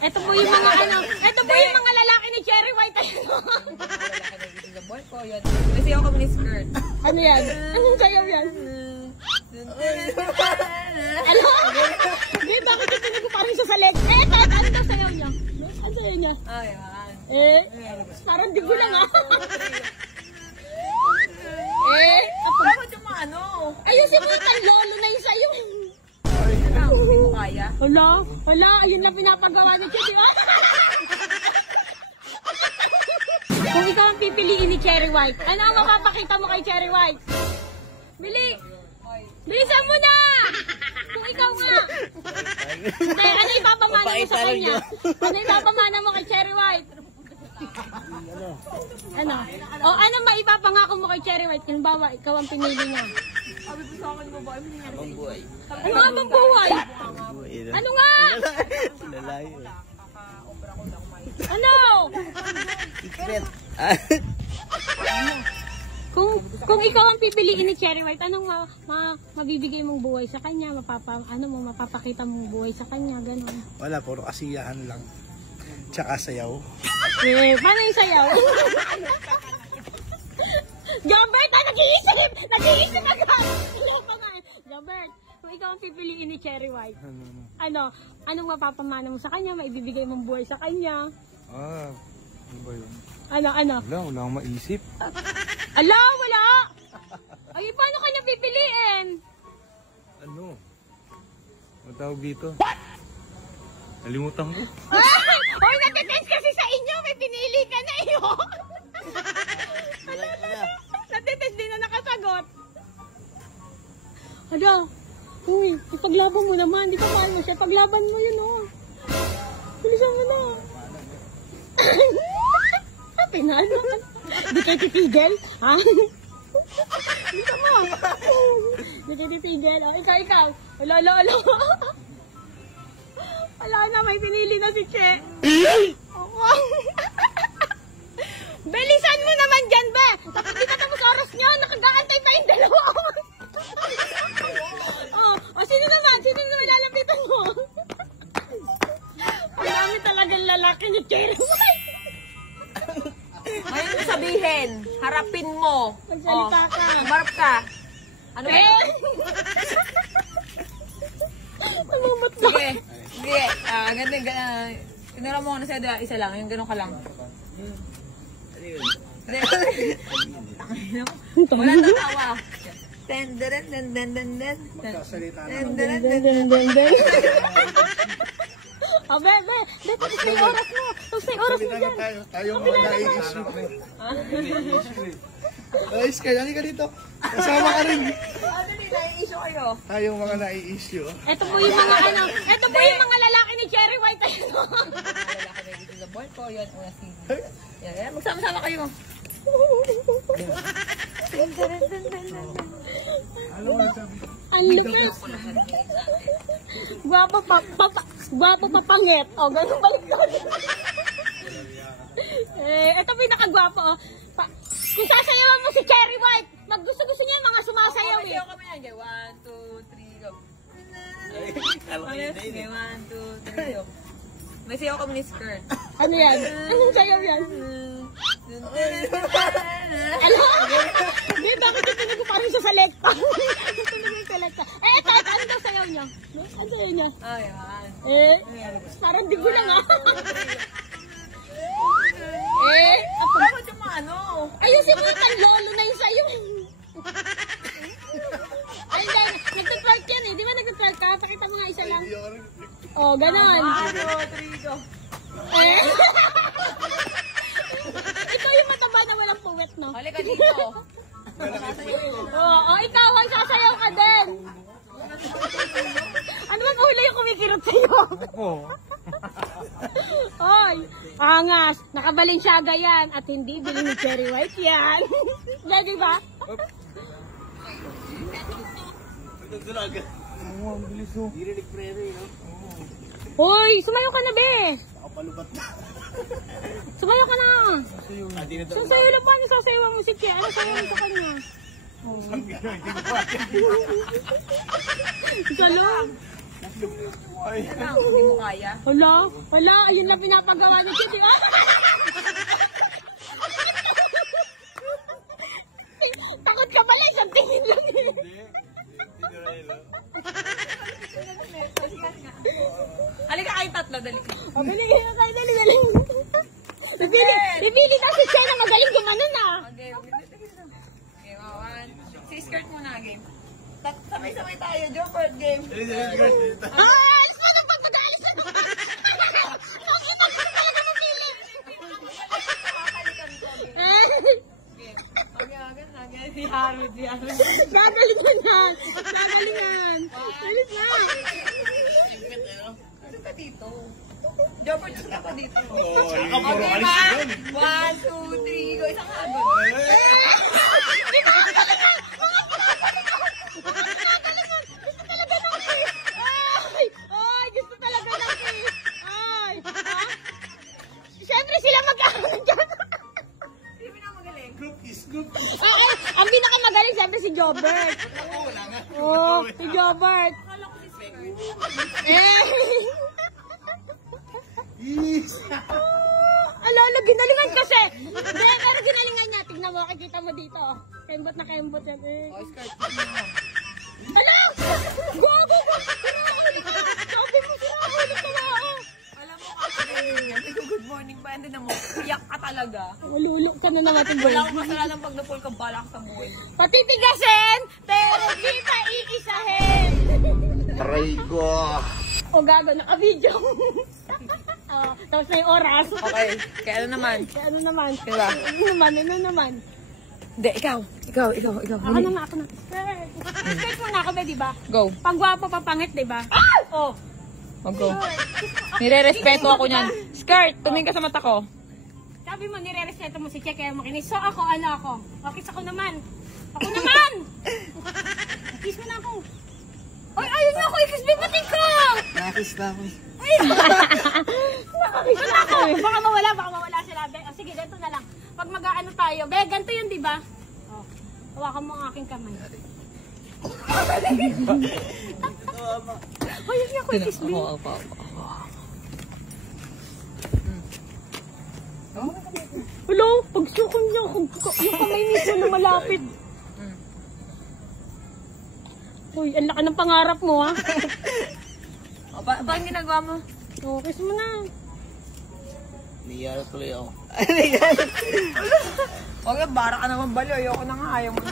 Ito po yung mga ano, ito po yung mga lalaki ni Cherry White. Kasi ako kami ni skirt. Ano yan? Anong sayaw yan? Ano? Hindi, bakit ito nag parang sa salit? Ano daw sayaw niya? Ano sayaw niya? Parang digo lang ah. Bakit yung mga ano? Ayusin mo yung lolo na yung sayo. Hindi mo kaya? Hala, ayun na pinapagawa ni Cherry White. Kung ikaw ang pipiliin ni Cherry White, ano ang mapapakita mo kay Cherry White? Bilisan mo na! Kung ikaw nga! Hindi, ano ipapamana mo sa kanya? Ano ipapamana mo kay Cherry White? Ano? O ano maipapangako mo kay Cherry White? Halimbawa, ikaw ang pinili niya. Sabi ko sa akin ni babae, Ang buhay. Ano nga bang buhay? Ano nga? Lalayo. Ano? Secret. Kung ikaw ang pipiliin ni Cherry White, anong mabibigay mong buhay sa kanya? Mapapakita mong buhay sa kanya? Ganon. Wala, puro kasiyahan lang. Tsaka sayaw. Paano yung sayaw? Gambert, nag-iisip! Nag-iisip agad! Gambert, kung ikaw ang pipiliin ni Cherry White, anong mapapamana mo sa kanya? Maibibigay mong buhay sa kanya? Ano ba yun? Ano? Wala akong maisip. Ala, wala! Ay, paano kanya pipiliin? Ano? Ang tawag dito? Nalimutan ko. Oy, natitest kasi sa inyo, may pinili ka na iyo. Natitest din na nakasagot. Ada, uy, ipaglaban mo naman, di pa mahal mo siya, paglaban mo yun oh. Bilisan mo na. Pinahal mo. Di kayo titigil, ha? Bilisan mo. Di kayo titigil, oh, ikaw. Alo. Wala na, may pinili na si Che. Bilisan mo naman dyan, be! Tapos di tapos oras niya, nakagaantay pa yung dalawa. Sino naman lalapitan mo? Ang dami talagang lalaki ni Cherry White. Ngayon sabihin, harapin mo. Magsalita ka. Marap ka. Ano ba? Namumot na. Sige. Ganun. Tinura mo na siya, isa lang. Yung ganun ka lang. Wala nang tawa. Abe, tapos na yung oras mo. Tapos na yung oras mo dyan. Tayo mga nai-issue. Guys, kaya ka dito. Kasama ka rin. Ano din, nai-issue kayo? Tayo mga nai-issue. Ito po yung mga ito po yung mga lalaki ni Cherry White. Lalaki na dito sa boy ko, yun. Yan, magsama-sama kayo. Ang lupit. Gwapo papangit. O, ganun balik ko. Ito pinakagwapo. Kung sasayawan mo si Cherry White, maggusto-gusto niya yung mga sumasayaw eh. Masayaw kami yan. 1, 2, 3, go. Sige, 1, 2, 3, go. May sayaw kami ni skirt. Ano yan? Anong sayaw yan? Ano? Hindi, bakit ito nag parang sa salit? Ano daw sayaw niya? Ano sayaw niya? Parang digo lang ah. Bakit yung mga ano? Ayusin mo yung lolo na yung sayo. Ay, nagtutwerk yan eh. Di ba nagtutwerk ka? Pakita mo nga isa lang. Oh, ganon. 1, 2, 3, go. Ito yung mataba na walang puwet, no? Halika dito. Oo, ikaw ay sasayaw ka din. Ano ba huli yung kumikirot sa'yo? Hoy, angas. Nakabalinsyag yan at hindi bili ni Cherry White yan. Di ba? Ang bilis mo. Hoy, sumayaw ka na, be. Nakapalubat na. Sumayaw ka na. Sasayaw lang paano sasayawan mo si Che? Ano sayawan sa kanya? Ikaw lang. Hindi mo kaya. Hala, ayun lang pinapagawa ni Kitty. Ah! Takot ka pala, isang tingin lang. Halika kayong tatlo, dali. Dali. Bibili na si Chena, magaling gumanon ah. Okay, okay, one. Si skirt muna, game. Sabay-sabay tayo, Jobert game. Ah! Ano pa pag-aalis na? Nakita ko talaga mapili. Si Harold. Gagalingan yan. Alis na. Ano ka dito? Jobert, gusto ka dito. Saka puro Okay, alis ma? yun. 1, 2, 3, go. Isang habon. Ay, gusto talaga ng kiss. Ay, ha? Siyempre sila mag-aaral dyan. Hindi mo na magaling. Ay, ang pinakamagaling siyempre si Jobert. Oh, si Jobert. Akala ko si skirt. Alala, ginalingan kasi. Hindi, pero ginalingan niya. Tignan mo, kikita mo dito. Kembot na kembot yan. Oh, skirt. Ala! Gago ko! Sinaulit ka! Sabi mo, sinaulit ka na ako! Alam mo kasi ganyan. Good morning pa. Hindi na mo. Iyak ka talaga. Malulog ka na naman itong Wala buhay. akong kasalanan pag napul ka bala ka sa buhay. Patitigasin, pero di pa iisahin. Aray ko. O gago, naka-video. Tapos na yung oras. Okay. Kaya ano naman? Ano naman? Diba? Ano naman? Hindi, ikaw. Ako na. Skirt muna ako ba, diba? Go. Pang gwapo, papangit, diba? Oh. Mag-go. Nire-respeto ako niyan. Skirt, tumingin ka sa mata ko. Sabi mo, nire-respeto mo si Che, kaya makinis. So ako, ano ako? Kiss ako naman. Ako naman! Kiss mo na ako. Ay, ayaw niya ako i-kiss. Bibating ka! Nakis na ako. Nakakiss na ako. Baka mawala sila. O sige, ganito na lang. Pag mag-aano tayo, be, ganito yun, di ba? Oh, hawakan mo ang aking kamay. Ayaw niya ako i-kiss, be. Hello, pagsukon niya, yung kamay mismo na malapit. Uy, ang laki ng pangarap mo, ha? O, paano ginagawa mo? Oh, kiss mo na. Niyara tuloy ako. Huwag na, bara ka naman balo. Ayoko na nga, ayaw mo na.